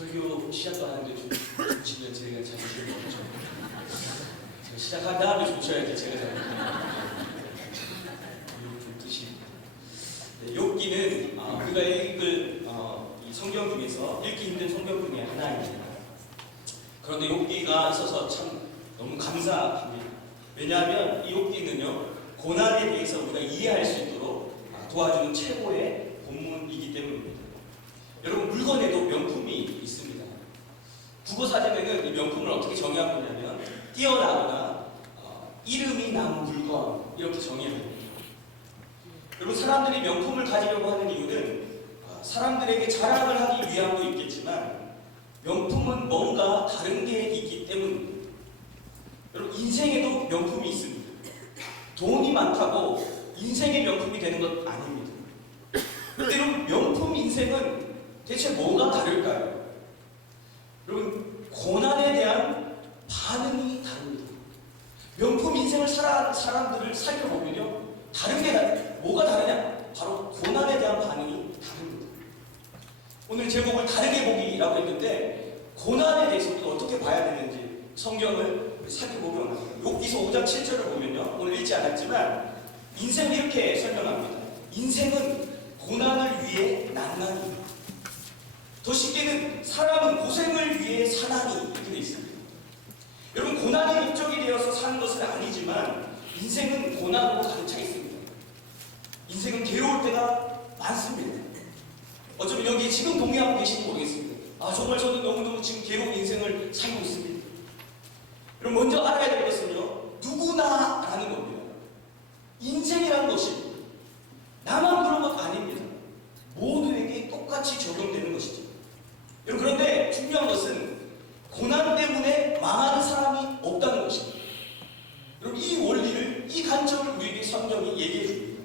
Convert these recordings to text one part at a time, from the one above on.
설교 시작도 하는데 좀 주시면 제가 자존심이 없죠. 제가 시작한 다음에 좀 쳐야지 제가 좀 뜻입니다. 네, 욥기는 우리가 읽을 이 성경 중에서 읽기 힘든 성경 중에 하나입니다. 그런데 욥기가 있어서 참 너무 감사합니다. 왜냐하면 이 욥기는요 고난에 대해서 우리가 이해할 수 있도록 도와주는 최고의 본문이기 때문입니다. 여러분 물건에도 명품이 있습니다. 국어사전에는 이 명품을 어떻게 정의하고 있냐면 뛰어나거나 이름이 난 물건 이렇게 정의합니다. 여러분 사람들이 명품을 가지려고 하는 이유는 사람들에게 자랑을 하기 위함도 있겠지만 명품은 뭔가 다른 게 있기 때문입니다. 여러분 인생에도 명품이 있습니다. 돈이 많다고 인생의 명품이 되는 것 아닙니다. 그런데 여러분 명품 인생은 대체 뭐가 다를까요? 여러분 고난에 대한 반응이 다릅니다. 명품 인생을 살아가는 사람들을 살펴보면요 다른 게 뭐가 다르냐? 바로 고난에 대한 반응이 다릅니다. 오늘 제목을 다르게 보기라고 했는데 고난에 대해서 우리가 어떻게 봐야 되는지 성경을 살펴보기 원합니다. 욥기서 5장 7절을 보면요 오늘 읽지 않았지만 인생을 이렇게 설명합니다. 인생은 고난을 위해 난난이, 더 쉽게는 사람은 고생을 위해 사나니 이렇게 되어 있습니다. 여러분 고난이 목적이 되어서 사는 것은 아니지만 인생은 고난으로 가득 차 있습니다. 인생은 괴로울 때가 많습니다. 어쩌면 여기 지금 동의하고 계신지 모르겠습니다. 정말 저도 너무너무 지금 괴로운 인생을 살고 있습니다. 그럼 먼저 알아야 될 것은요 누구나라는 겁니다. 인생이라는 것이 나만 그런 것 아닙니다. 모두에게 똑같이 적용되는 것이죠. 여러분 그런데 중요한 것은 고난 때문에 망하는 사람이 없다는 것입니다. 여러분 이 원리를, 이 관점을 우리에게 성경이 얘기해 줍니다.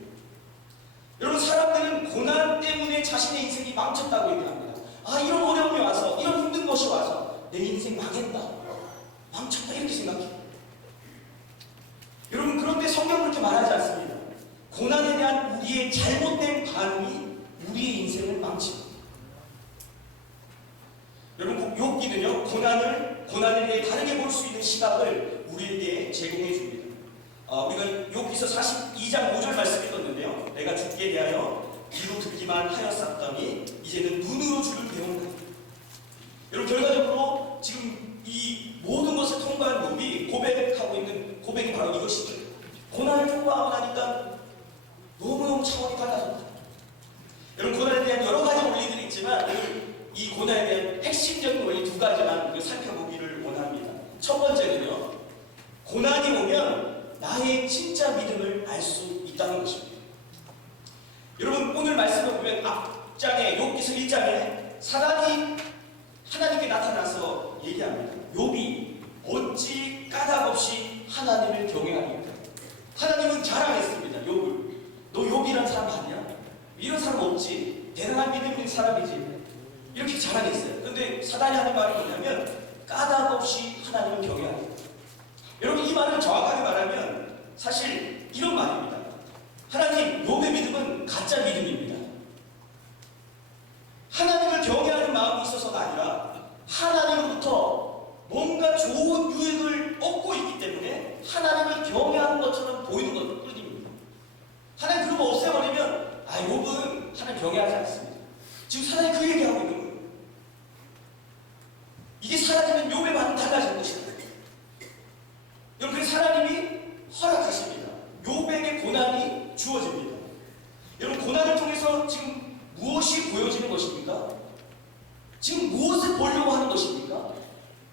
여러분 사람들은 고난 때문에 자신의 인생이 망쳤다고 얘기합니다. 이런 어려움이 와서, 이런 힘든 것이 와서 내 인생 망했다, 망쳤다 이렇게 생각해요. 여러분 그런데 성경은 그렇게 말하지 않습니다. 고난에 대한 우리의 잘못된 반응이 우리의 인생을 망칩니다. 여러분 욥기는요 고난에 대해 다르게 볼 수 있는 시각을 우리에게 제공해 줍니다. 우리가 욥기서 42장 5절 말씀 읽었는데요 내가 주께 대하여 귀로 듣기만 하였었더니 이제는 눈으로 주를 배운다. 여러분 결과적으로 지금 이 모든 것을 통과한 욥이 고백하고 있는 고백이 바로 이것이죠. 고난을 통과하고 나니까 너무너무 차원이 달라졌다. 여러분 고난에 대한 여러 가지 원리들이 있지만 이 고난에 대한 핵심적인 원리 두 가지만 살펴보기를 원합니다. 첫 번째는요 고난이 오면 나의 진짜 믿음을 알 수 있다는 것입니다. 여러분 오늘 말씀을 보면 앞장에 욥기서 1장에 사단이 하나님께 나타나서 얘기합니다. 욥이 어찌 까닭없이 하나님을 경외하니까. 하나님은 자랑했습니다. 욥을. 너 욥이란 사람 봤냐? 이런 사람 없지. 대단한 믿음 있는 사람이지. 이렇게 자랑했어요. 그런데 사단이 하는 말이 뭐냐면 까닭없이 하나님을 경외하니까. 여러분 이 말을 정확하게 말하면 사실 이런 말입니다. 하나님, 욥의 믿음은 가짜 믿음입니다. 하나님을 경외하는 마음이 있어서가 아니라 하나님으로부터 뭔가 좋은 유익을 얻고 있기 때문에 하나님을 경외하는 것처럼 보이는 것 뿐입니다. 하나님 그런 거 없애버리면 욥은 하나님 경외하지 않습니다. 지금 사단이 그 얘기하고 있는 거예요. 이게 사라지면 욥의 반응이 달라질 것이다. 여러분 그래서 하나님이 허락하십니다. 욥에게 고난이 주어집니다. 여러분 고난을 통해서 지금 무엇이 보여지는 것입니까? 지금 무엇을 보려고 하는 것입니까?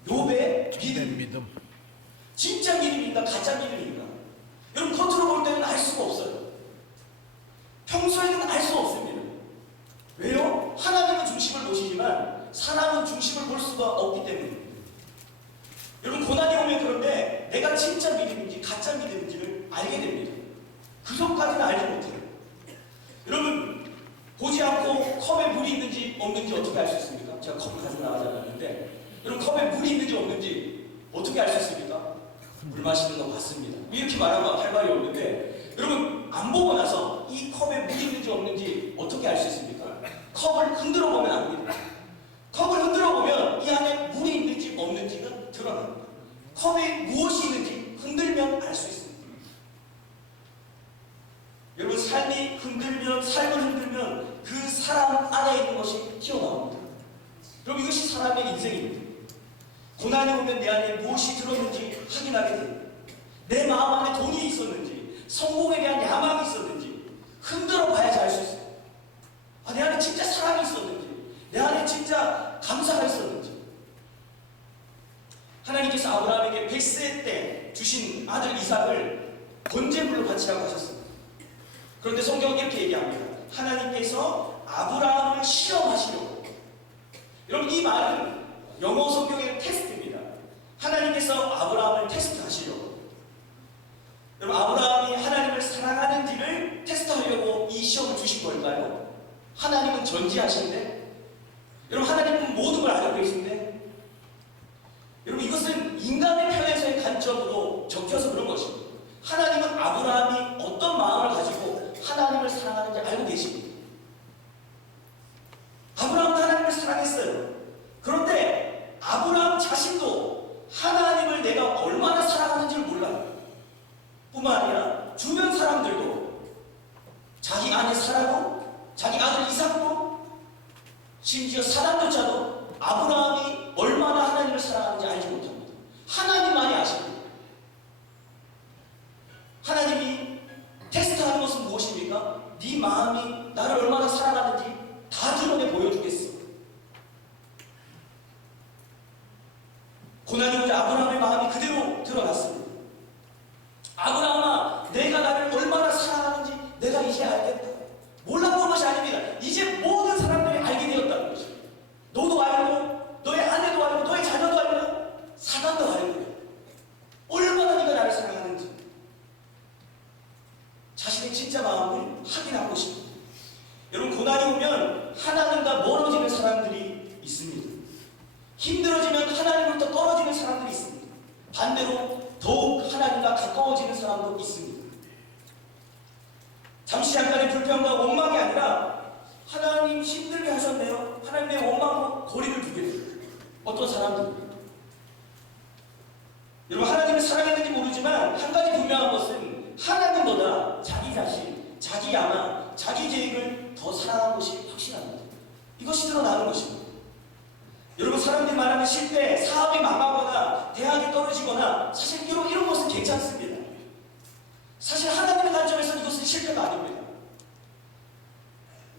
욥의 믿음. 진짜 믿음인가 가짜 믿음인가? 여러분 겉으로 볼 때는 알 수가 없어요. 평소에는 알 수 없습니다. 왜요? 하나님은 중심을 보시지만 사람은 중심을 볼 수가 없기 때문입니다. 여러분 고난이 오면 그런데 내가 진짜 믿음인지 가짜 믿음인지를 알게 됩니다. 그 전까지는 알지 못해요. 여러분 보지 않고 컵에 물이 있는지 없는지 어떻게 알 수 있습니까? 제가 컵을 가지고 나가지 않았는데 여러분 컵에 물이 있는지 없는지 어떻게 알 수 있습니까? 물 마시는 거 봤습니다. 이렇게 말하면 할 말이 없는데 여러분 안 보고 나서 이 컵에 물이 있는지 없는지 어떻게 알 수 있습니까? 컵을 흔들어 보면 압니다. 컵을 흔들어 보면 삶이 흔들면, 삶을 흔들면 그 사람 안에 있는 것이 튀어나옵니다. 그럼 이것이 사람의 인생입니다. 고난이 오면 내 안에 무엇이 들었는지 확인하게 됩니다. 내 마음 안에 돈이 있었는지, 성공에 대한 야망이 있었는지 흔들어 봐야지 알 수 있어요. 내 안에 진짜 사랑이 있었는지, 내 안에 진짜 감사가 있었는지. 하나님께서 아브라함에게 100세 때 주신 아들 이삭을 번제물로 바치라고 하셨습니다. 그런데 성경은 이렇게 얘기합니다. 하나님께서 아브라함을 시험하시려고. 여러분, 이 말은 영어 성경의 테스트입니다. 하나님께서 아브라함을 테스트하시려고. 여러분, 아브라함이 하나님을 사랑하는지를 테스트하려고 이 시험을 주신 걸까요? 하나님은 전지하신데, 여러분, 하나님은 모든 걸 알고 계신데, 여러분, 이것은 인간의 편에서의 관점으로 적혀서 그런 것입니다. 하나님은 아브라함이 어떤 마음을 가지고 하나님을 사랑하는지 알고 계십니다. 아브라함도 하나님을 사랑했어요. 그런데 아브라함 자신도 하나님을 내가 얼마나 사랑하는지를 몰라요. 뿐만 아니라 주변 사람들도, 자기 아내 사라도, 자기 아들 이삭도, 심지어 사람조차도 아브라함이 얼마나 하나님을 사랑하는지 알지 못합니다. 하나님만이 아십니다. 하나님이 테스트하는 것은 무엇입니까? 네 마음이 나를 얼마나 사랑하는지 다 드러내 보여주겠어. 고난이 오자 아브라함의 마음이 그대로 드러났습니다. 아브라함아, 내가 나를 얼마나 사랑하는지 내가 이제 알겠다. 몰랐던 것이 아닙니다. 이제 모든 사람들이 알게 되었다는 것입니다. 너도 알고, 너의 아내도 알고, 너의 자녀도 알고, 사단도 알고, 얼마나 네가 나를 사랑하는지 자신의 진짜 마음을 확인하고 싶습니다. 여러분, 고난이 오면 하나님과 멀어지는 사람들이 있습니다. 힘들어지면 하나님으로부터 떨어지는 사람들이 있습니다. 반대로 더욱 하나님과 가까워지는 사람도 있습니다. 잠시 잠깐의 불평과 원망이 아니라 하나님 힘들게 하셨네요. 하나님 내 원망으로 거리를 두게 돼요. 어떤 사람들입니다. 여러분, 하나님을 사랑했는지 모르지만 한 가지 분명한 것은 하나님보다 자기 자신, 자기 야망, 자기 계획을 더 사랑한 것이 확실합니다. 이것이 드러나는 것입니다. 여러분, 사람들이 말하는 실패, 사업이 망하거나 대학이 떨어지거나 사실 이런 것은 괜찮습니다. 사실 하나님의 관점에서 이것은 실패가 아닙니다.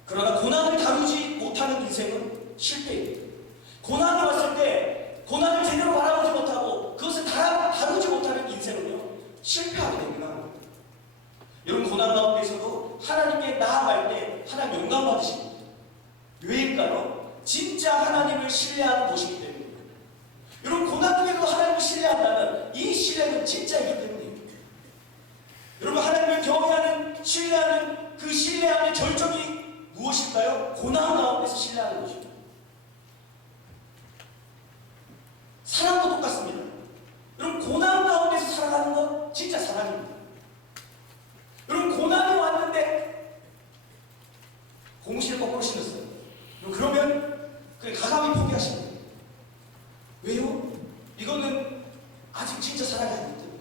그러나 고난을 다루지 못하는 인생은 실패입니다. 고난이 왔을 때 고난을 제대로 바라보지 못하고 그것을 다루지 못하는 인생은요, 실패하게 됩니다. 여러분, 고난 가운데서도 하나님께 나아갈 때 하나님 영광 받으십니다. 왜일까요? 진짜 하나님을 신뢰하는 것이기 때문입니다. 여러분, 고난 중에도 하나님을 신뢰한다면 이 신뢰는 진짜이기 때문입니다. 여러분, 하나님을 경외하는, 신뢰하는 그 신뢰함의 절정이 무엇일까요? 고난 가운데서 신뢰하는 것입니다. 사랑도 똑같습니다. 여러분, 고난 가운데서 살아가는 건 진짜 사랑입니다. 여러분, 고난이 왔는데 공시를 거꾸로 신었어요. 그러면 가감히 포기하십니다. 왜요? 이거는 아직 진짜 사랑이 아니기 때문에.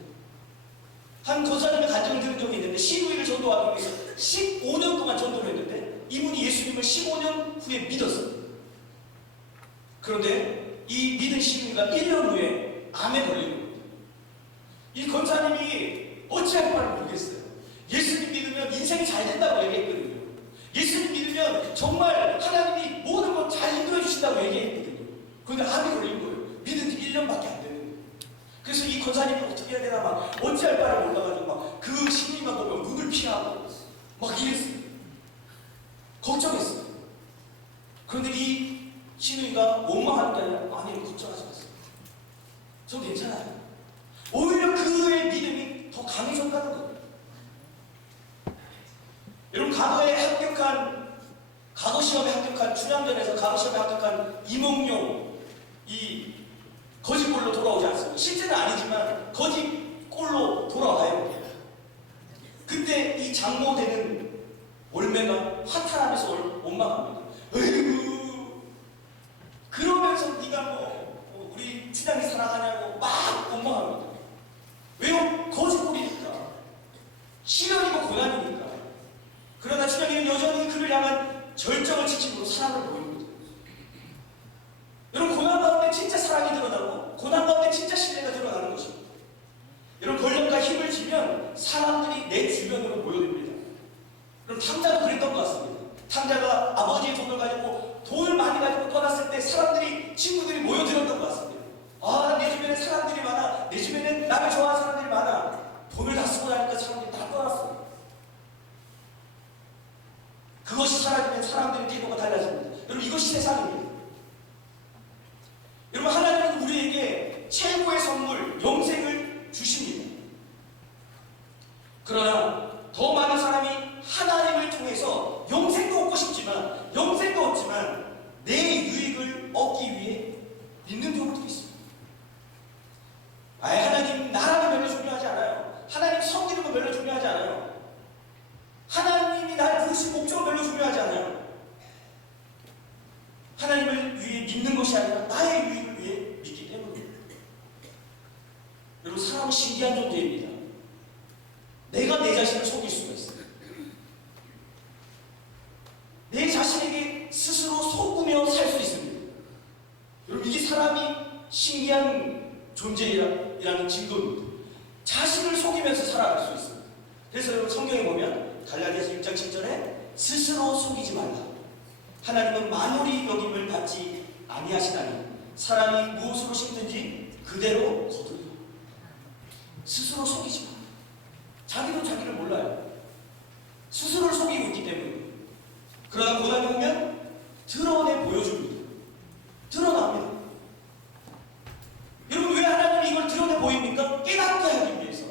한 권사님의 간증을 들은 적이 있는데, 시누이를 전도하기 위해서 15년 동안 전도를 했는데 이분이 예수님을 15년 후에 믿었어요. 그런데 이 믿은 시누이가 1년 후에 암에 걸린 겁니다. 이 권사님이 어찌할 바를 모르겠어요. 예수님 믿으면 인생이 잘 된다고 얘기했거든요. 예수님 믿으면 정말 하나님이 모든 것 잘 인도해 주신다고 얘기했거든요. 그런데 암이 걸린 거예요. 믿은 지 1년밖에 안 되는 거예요. 그래서 이 권사님이 어떻게 해야 되나 막 어찌할 바를 몰라가지고 막 그 신이만 보면 눈을 피하고 막 이랬어요. 걱정했어요. 그런데 이 신우이가 원망하는 게 아니라, 아니, 걱정하지 마세요. 저 괜찮아요. 오히려 그의 믿음이 더 강해졌다는 거예요. 여러분, 과거 시험에 합격한, 춘향전에서 과거 시험에 합격한 이몽룡, 이 거짓골로 돌아오지 않습니다. 실제는 아니지만 거짓골로 돌아와요. 그때 이 장모 되는 올매가 화탈하면서 원망합니다. 으이구, 그러면서 네가 우리 춘향이 사랑하냐고 막 원망합니다. 왜요? 거짓골이니까, 시련이고 고난이니까. 그러나 그것이 사라지면 사람들의 태도가 달라집니다. 여러분, 이것이 세상입니다. 여러분, 하나님은 우리에게 최고의 선물, 영생을 주십니다. 그러나 더 많은 사람이 하나님을 통해서 영생도 얻지만 내 유익을 얻기 위해 믿는 경우도 있습니다. 하나님 나라는 별로 중요하지 않아요. 하나님 섬기는 건 별로 중요하지 않아요. 하나님이 날 부르신 목적은 별로 중요하지 않아요. 하나님을 위해 믿는 것이 아니라 나의 유익을 위해 믿기 때문입니다. 여러분, 사람은 신기한 존재입니다. 내가 내 자신을 속일 수가 있어요. 내 자신에게 스스로 속으며 살 수 있습니다. 여러분, 이게 사람이 신기한 존재이라는 증거입니다. 자신을 속이면서 살아갈 수 있습니다. 그래서 여러분, 성경에 보면 갈라디아서 6장 7절에 스스로 속이지 말라. 하나님은 만홀히 여김을 받지 아니하시나니 사람이 무엇으로 심든지 그대로 거두리라. 스스로 속이지 마. 자기도 자기를 몰라요. 스스로를 속이고 있기 때문에. 그러나 고난이 오면 드러내 보여줍니다. 드러납니다. 여러분, 왜 하나님이 이걸 드러내 보입니까? 깨닫게 하기 위해서.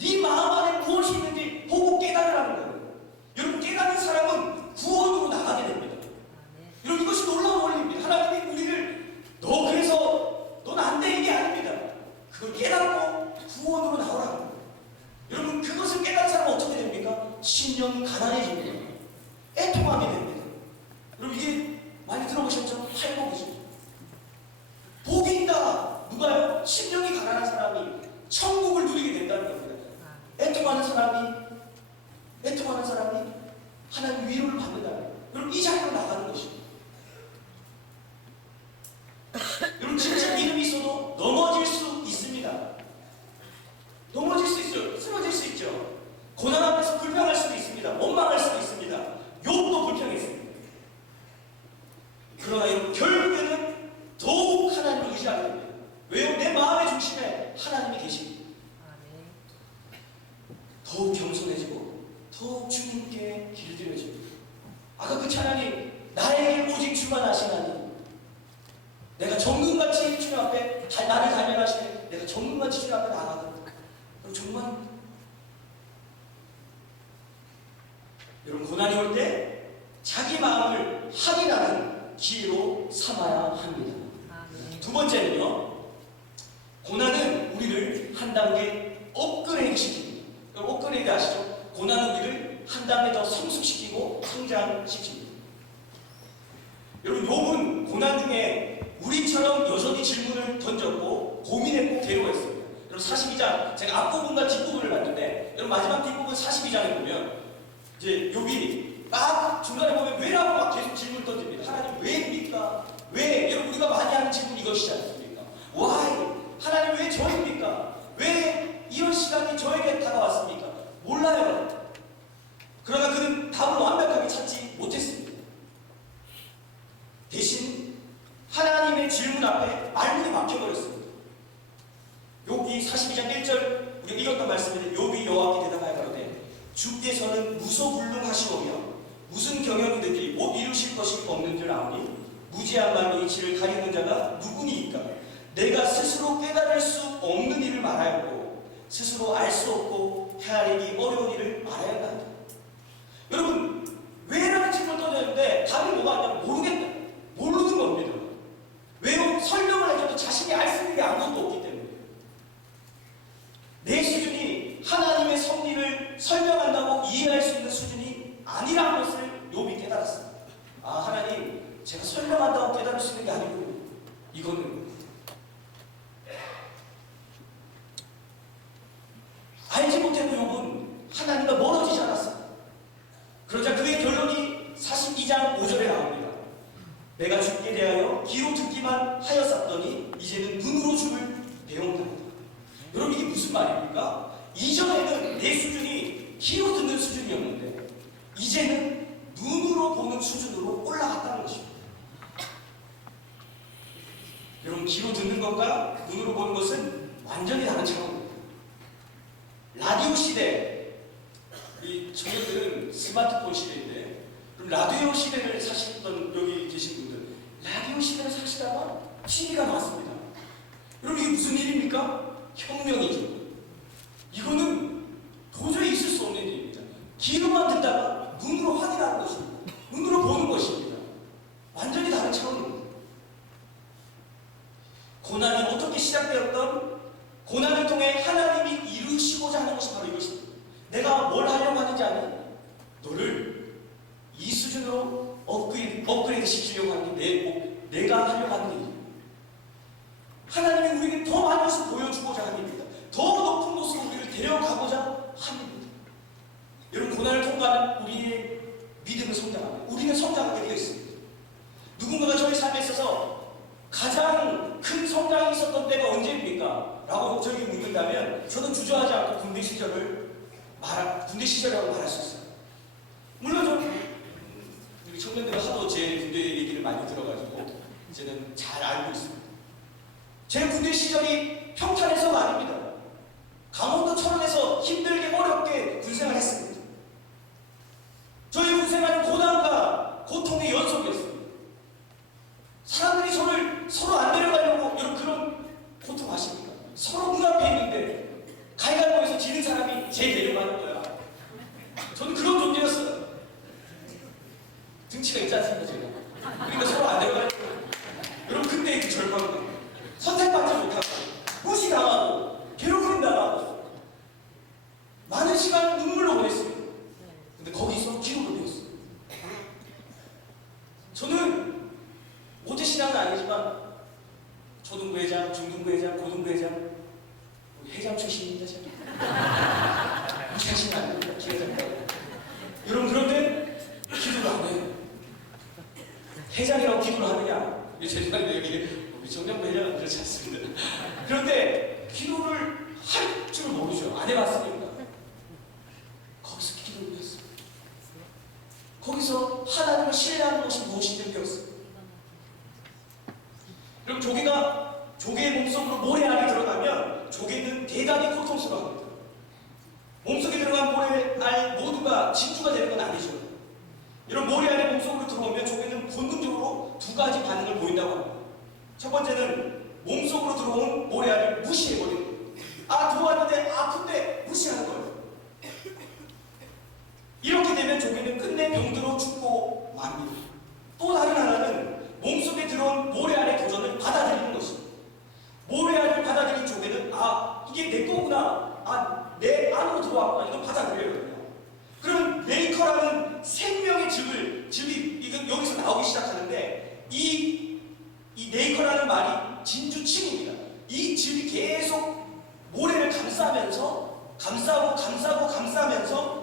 네 마음 안에 무엇이 있는지 보고 깨달으라는 거예요. 여러분, 깨닫는 사람은 구원으로 나가게 됩니다. 여러분, 이것이 놀라운 원리입니다. 하나님이 우리를 그래서 넌 안 돼, 이게 아닙니다. 그걸 깨닫고 구원으로 나오라는 거예요. 여러분, 그것을 깨달은 사람은 어떻게 됩니까? 심령이 가난해집니다. 애통하게 됩니다. 여러분, 이게 많이 들어보셨죠? 팔복이죠. 복이 있다. 누가요? 심령이 가난한 사람이 천국을 누리게 된다는 겁니다. 애통하는 사람이 하나님 위로를 받는다는 거예요. 여러분, 이 자리로 나가는 것입니다. 여러분, 진짜 믿음이 있어도 넘어질 수 있습니다. 넘어질 수 있어요. 쓰러질 수 있죠. 고난 앞에서 불평할 수도 있습니다. 원망할 수도 있습니다. 욥도 불평했습니다. 그러나 여러분, 결국에는 더욱 하나님을 의지하게 됩니다. 왜요? 내 마음의 중심에 하나님이 계십니다. 더욱 겸손해지고 더욱 주님께 길들여집니다. 아까 그 찬양이 나에게 오직 주만 하시나니 내가 정금같이 주님 앞에 나를 단련하시네. 내가 정금같이 주님 앞에 나가거든. 정말 여러분, 고난이 올 때 자기 마음을 확인하는 기회로 삼아야 합니다. 두 번째는요, 고난은 우리를 한 단계 업그레이드 시킵니다. 여러분, 업그레이드 아시죠? 고난은 우리를 한 단계 더 성숙시키고 성장시킵니다. 여러분, 욥은 고난 중에 우리처럼 여전히 질문을 던졌고 고민했고 괴로워했습니다. 여러분, 42장, 제가 앞부분과 뒷부분을 봤는데, 여러분, 마지막 뒷부분 42장에 보면 이제 욥이 막 중간에 보면 왜라고 막 계속 질문을 던집니다. 하나님 왜입니까? 왜? 여러분, 우리가 많이 하는 질문이 이것이지 않습니까? Why? 하나님 왜 저입니까? 왜 이런 시간이 저에게 다가왔습니까? 몰라요. 그러나 그는 답을 완벽하게 찾지 못했습니다. 대신 하나님의 질문 앞에 말문이 막혀버렸습니다. 욥기 42장 1절, 우리가 읽었던 말씀인데, 욥이 여호와께 대답하여 가로되 주께서는 무소불능하시오며 무슨 경영이든지 못 이루실 것이 없는 줄 아오니 무지한 마음이 이치를 가리는 자가 누구니이까? 내가 스스로 깨달을 수 없는 일을 말하였고 스스로 알 수 없고 헤아리기 어려운 일을 말하였나이다. 여러분, 왜라는 질문을 던졌는데 답이 뭐가 아니라 모르겠다. 모르는 겁니다. 왜요? 설명을 해줘도 자신이 알 수 있는 게 아무것도 없기 때문에. 내 수준이 하나님의 섭리를 설명한다고 이해할 수 있는 수준이 아니라는 것을 욥이 깨달았습니다. 하나님, 제가 설명한다고 깨달을 수 있는 게 아니군요. 이거는 알지 못해도 욥은 하나님과 멀어지지 않았습니다. 그러자 그의 결론이 42장 5절에 나옵니다. 내가 주께 대하여 귀로 듣기만 하였었더니 이제는 눈으로 주를 배운다. 여러분, 이게 무슨 말입니까? 이전에는 내 수준이 귀로 듣는 수준이었는데 이제는 눈으로 보는 수준으로 올라갔다는 것입니다. 여러분, 귀로 듣는 것과 눈으로 보는 것은 완전히 다른 차원입니다. 라디오 시대, 이 청년들은 스마트폰 시대인데 라디오 시대를 사셨던 여기 계신 분들, 라디오 시대를 사시다가 TV가 나왔습니다. 여러분 이게 무슨 일입니까? 혁명이죠. 이거는 도저히 있을 수 없는 일입니다. 귀로만 듣다가 눈으로 확인하는 것입니다. 눈으로 보는 것입니다. 완전히 다른 차원입니다. 고난이 어떻게 시작되었던, 고난을 통해 하나님이 이루시고자 하는 것이 바로 이것입니다. 내가 뭘 하려고 하는지 아니? 너를 이 수준으로 업그레이드 시키려고 하는 게 내가 하려고 하는 일입니다. 하나님이 우리에게 더 많은 것을 보여주고자 하는 일입니다. 더 높은 곳으로 우리를 데려가고자 하는 일입니다. 여러분, 고난을 통과하면 우리의 믿음은 성장합니다. 우리는 성장하게 되어 있습니다. 누군가가 저희 삶에 있어서 가장 큰 성장이 있었던 때가 언제입니까? 라고 저에게 묻는다면 저는 주저하지 않고 군대 시절이라고 말할 수 있어요. 물론 우리 청년들은 하도 제 군대 얘기를 많이 들어가지고 저는 잘 알고 있습니다. 제 군대 시절이 평탄해서가 아닙니다. 강원도 철원에서 힘들게 어렵게 군생활을 했습니다. 저희 군생활은 고난과 고통의 연속이었습니다. 사람들이 저를 서로 안 데려가려고 여러분 그런 고통 아십니까? 서로 눈앞에 있는데 가위바위보에서 지는 사람이 제 데려가는 거야. 저는 그런 존재였어요. 등치가 있지 않습니까, 제가? 그러니까 서로 안 데려가려고. 여러분 그때 그 절망감, 선택받지 못하고 무시당하고 괴롭힘 당하고 많은 시간을 눈물로 보냈습니다. 근데 거기서 기록을 배웠어요. 저는 모태신앙은 아니지만 초등부회장, 중등부회장, 고등부회장, 회장 출신입니다. 제가 무시하시면 안 됩니다. 기회장이라고. 여러분 그런데 기도를 안 해요. 회장이라고 기도를 하느냐? 죄송한데 여기 우리 청년부 회장은 그렇지 않습니다. 그런데 기도를 할 줄 모르죠. 안 해봤으니까. 거기서 기도를 했어요. 거기서 하나님을 신뢰하는 것이 무엇인지 배웠어요. 그럼 조개의 몸속으로 모래 안에 들어가면 조개는 대단히 고통스러워합니다. 몸속에 들어간 모래알 모두가 진주가 되는 건 아니죠. 이런 모래 안에 몸속으로 들어오면 조개는 본능적으로 두 가지 반응을 보인다고 합니다. 첫 번째는 몸속으로 들어온 모래알을 무시해버리는 거예요. 들어왔는데 아픈데 무시하는 거예요. 이렇게 되면 조개는 끝내 병들어 죽고 맙니다. 또 다른 하나는 몸속에 들어온 모래알의 도전을 받아들이는 것입니다. 모래알을 받아들인 조개는 이게 내 거구나. 내 안으로 들어왔구나. 이걸 받아들여요. 그럼 네이커라는 생명의 즙이 여기서 나오기 시작하는데 이 네이커라는 말이 진주층입니다. 이 즙이 계속 모래를 감싸면서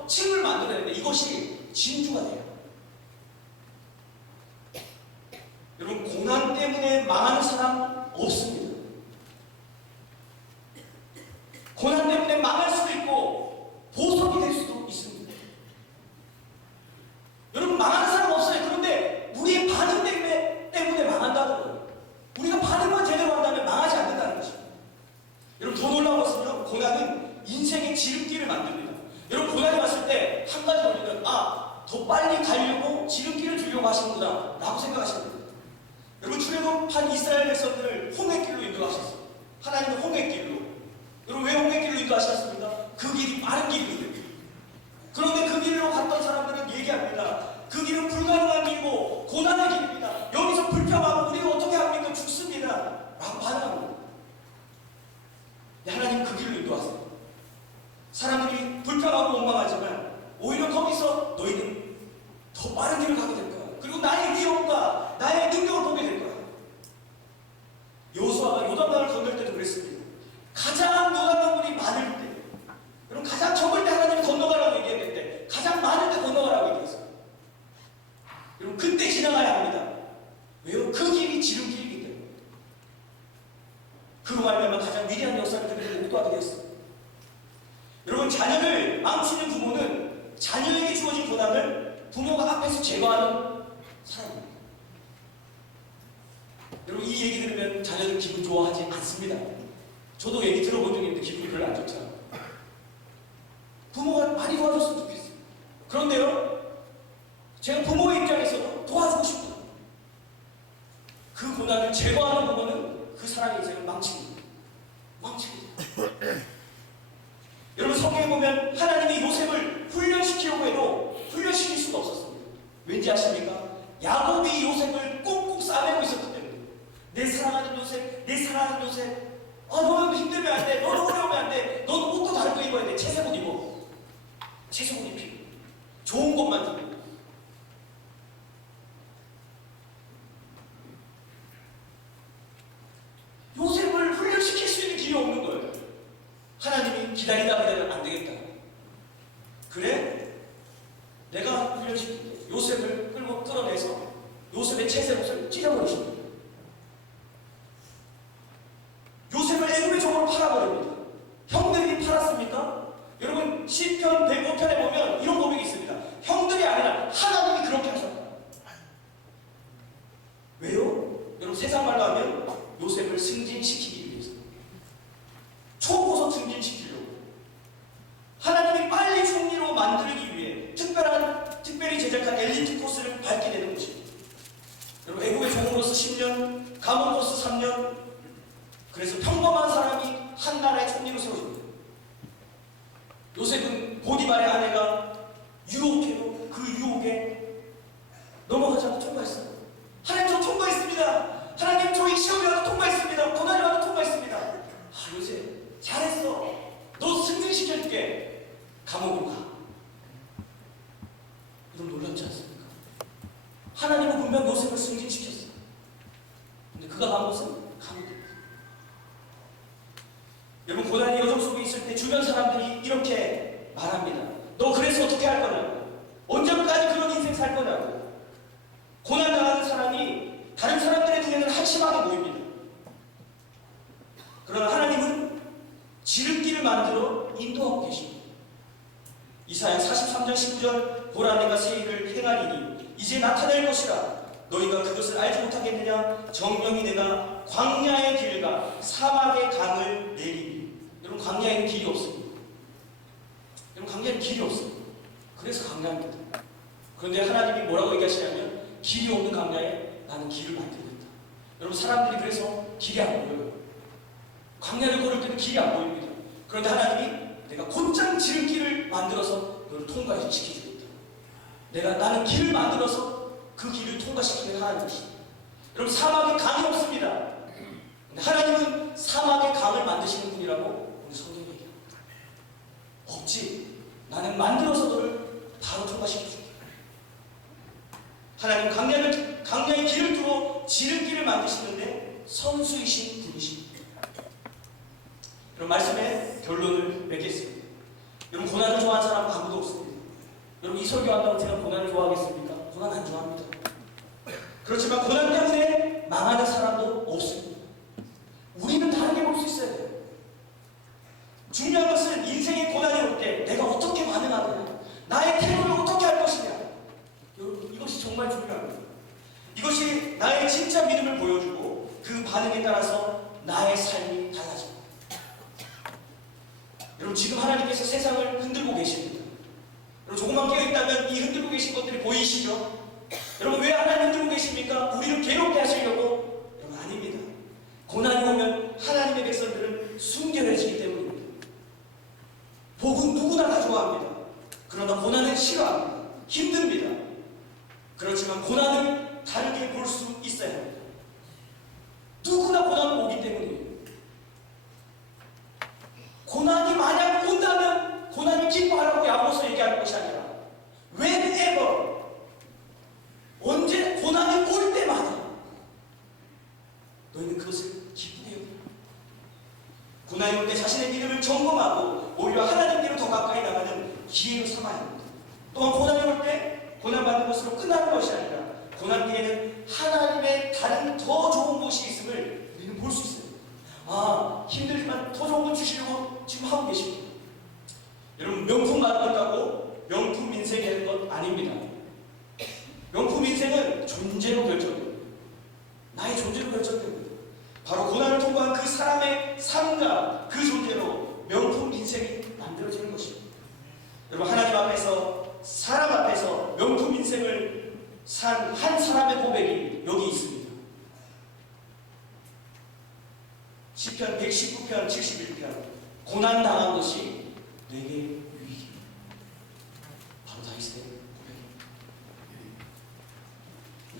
층을 만들어내는데 이것이 진주가 돼요. 여러분 고난 때문에 망하는 사람 없습니다. 고난 때문에 망할 수도 있고 보석이 될 수도 있습니다. 여러분 망하는 사람 없어요. 그런데 우리의 반응 때문에 망한다는 거예요. 우리가 반응만 제대로 한다면 망하지 않는다는 것입니다. 여러분 더 놀라운 것은요, 고난은 인생의 지름길을 만듭니다. 여러분 고난이 왔을 때 한 가지 우리는 더 빨리 가려고 지름길을 주려고 하시는구나 라고 생각하시면 됩니다. 여러분 출애굽한 이스라엘 백성들을 홍해길로 인도하셨어요. 하나님은 홍해길로. 여러분 왜 홍해길로 인도하셨습니까? 그 길이 빠른 길이거든요. 그런데 그 길로 갔던 사람들은 얘기합니다. 그 길은 불가능한 길이고 고난의 길입니다. 여기서 불평하고 우리가 어떻게 합니까? 죽습니다. 라고 반응합니다. 하나님 그 길로 인도하세요. 사람들이 불평하고 원망하지만 오히려 거기서 너희는 더 빠른 길을 가게 될 거야. 그리고 나의 위엄과 나의 능력을 보게 될 거야. 여호수아가 요단강을 건널 때도 그랬습니다. 가장 요단강물이 많을 때, 여러분 가장 적을 때 하나님이 건너가라고 얘기했는데 가장 많을 때 건너가라고 얘기했어요. 여러분 그때 지나가야 합니다. 왜요? 그 길이 지름길이기 때문에. 그로 말미암아 가장 위대한 역사를 그들이 목도하게 되었습니다. 여러분 자녀를 망치는 부모는 자녀에게 주어진 고난을 부모가 앞에서 제거하는 사람입니다. 여러분 이 얘기 들으면 자녀들 기분 좋아하지 않습니다. 저도 얘기 들어본 적이 있는데 기분이 별로 안 좋잖아요. 부모가 많이 도와줬으면 좋겠어요. 그런데요, 제가 부모의 입장에서도 도와주고 싶어요. 그 고난을 제거하는 부모는 그 사람의 인생을 망칩니다. 여러분, 성경에 보면 하나님이 요셉을 훈련시키려고 해도 훈련시킬 수가 없었습니다. 왠지 아십니까? 야곱이 요셉을 꽁꽁 싸매고 있었기 때문에. 내 사랑하는 요셉, 내 사랑하는 요셉, 너는 힘들면 안 돼, 너는 어려우면 안 돼, 너는 옷도 다른 거 입어야 돼. 채색 옷 입어. 채색 옷 입히고 좋은 것만 입고. 요셉을 훈련시킬 수 있는 길이 없는 거예요. 하나님이 기다리다 안 되겠다. 그래? 내가 훈련시킬게. 요셉을 끌어내서 요셉의 채색 옷을 찢어버리십니다. 요셉을 애굽의 종으로 팔아버립니다. 형들이 팔았습니까? 여러분, 시편 105편에 보면 이런 고백이 있습니다. 형들이 아니라 하나님이 그렇게 하셨다. 왜요? 여러분, 세상 말로 하면 요셉을 승진시키기 위해서, 초고속 승진시키려고, 하나님이 빨리 총리로 만들기 위해 특별히 제작한 엘리트 코스를 밟게 되는 것입니다. 여러분, 애굽의 종으로서 10년, 감옥으로서 3년, 그래서 평범한 사람이 한 나라의 총리로 세워집니다. 요셉은 보디발의 아내가 유혹해도 그 유혹에 넘어가지 않고 통과했어요. 하나님, 저 통과했습니다. 하나님, 저 이 시험에 와도 통과했습니다. 고난에 와도 통과했습니다. 요셉 잘했어. 너 승진시켜줄게. 감옥으로 가. 여러분, 놀랍지 않습니까? 하나님은 분명 요셉을 승진시켰어요. 근데 그가 간 곳은 감옥입니다. 여러분, 고난의 여정 속에 있을 때 주변 사람들이 이렇게 말합니다. 너 그래서 어떻게 할 거냐고. 언제까지 그런 인생 살 거냐고. 고난당하는 사람이 다른 사람들의 눈에는 한심하게 보입니다. 그러나 하나님은 지름길을 만들어 인도하고 계십니다. 이사야 43장 19절, 보라, 내가 새 일을 행하리니 이제 나타낼 것이라. 너희가 그것을 알지 못하겠느냐? 정령이 내가 광야의 길과 사막의 강을 내리니. 여러분, 광야에는 길이 없습니다. 여러분, 광야에는 길이 없습니다. 그래서 광야입니다. 그런데 하나님이 뭐라고 얘기하시냐면, 길이 없는 광야에 나는 길을 만들겠다. 여러분, 사람들이 그래서 길이 안 보여요. 광야를 걸을 때는 길이 안 보입니다. 그런데 하나님이 내가 곧장 지름길을 만들어서 너를 통과시켜주겠다. 나는 길을 만들어서 그 길을 통과시키는 하나님이십니다. 여러분, 사막에 강이 없습니다. 근데 하나님은 사막에 강을 만드시는 분이라고 오늘 성경이 얘기합니다. 없지. 나는 만들어서 너를 바로 통과시켜줄게. 하나님 강야의 길을 뚫어 지름길을 만드시는데 선수이신 분이십니다. 여러분, 말씀의 결론을 맺겠습니다. 여러분, 고난을 좋아하는 사람 아무도 없습니다. 여러분, 이 설교한다고 제가 고난을 좋아하겠습니까? 고난 안 좋아합니다. 그렇지만 고난 때문에 망하는 사람도 없습니다. 우리는 다르게 볼 수 있어야 돼요. 중요한 것은 인생의 고난이 올 때 내가 어떻게 반응하느냐, 나의 태도를 어떻게 할 것이냐. 여러분, 이것이 정말 중요합니다. 이것이 나의 진짜 믿음을 보여주고 그 반응에 따라서 나의 삶이 달라집니다. 여러분, 지금 하나님께서 세상을 흔들고 계십니다. 여러분, 조금만 깨어있다면 이 흔들고 계신 것들이 보이시죠? 여러분, 왜 하나님 흔들고 계십니까? 우리를 괴롭게 하시려고? 여러분, 아닙니다. 고난이 오면 하나님의 백성들은 순결해지기 때문입니다. 복은 누구나 다 좋아합니다. 그러나 고난은 싫어합니다. 힘듭니다. 그렇지만 고난을 다르게 볼 수 있어야 합니다. 누구나 고난은 오기 때문이에요. 고난이 만약 온다면 고난을 기뻐하라고 야고보서 얘기하는 것이 아니라 whenever, 언제 고난이 올 때마다 너희는 그것을 기쁘게 여기라. 고난이 올 때 자신의 믿음을 점검하고 오히려 하나님께로 더 가까이 나가는 기회로 삼아야 합니다. 또한 고난이 올 때 고난받는 것으로 끝나는 것이 아니라 고난 뒤에는 하나님의 다른 더 좋은 것이 있음을 우리는 볼 수 있어요. 힘들지만 더 좋은 걸 주시려고 지금 하고 계십니다. 여러분, 명품 받는다고 명품 인생이 되는 것 아닙니다. 명품 인생은 존재로 결정됩니다. 나의 존재로 결정됩니다. 바로 고난을 통과한 그 사람의 삶과 그 존재로 명품 인생이 만들어지는 것입니다. 여러분, 하나님 앞에서, 사람 앞에서 명품 인생을 산 한 사람의 고백이 여기 있습니다. 시편 119편 71편 고난당한 것이 내게 유익이다. 바로 다윗의 고백입니다.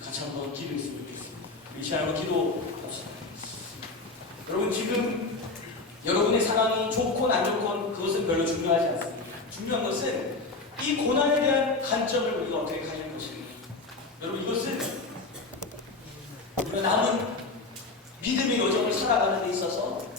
같이 한번 기도했으면 좋겠습니다. 우리 시간 한번 기도합시다. 여러분, 지금 여러분의 상황이 좋건 안 좋건 그것은 별로 중요하지 않습니다. 중요한 것은 이 고난에 대한 관점을 우리가 어떻게 가질 것입니다. 여러분, 이것은 우리가 남은 믿음의 여정을 살아가는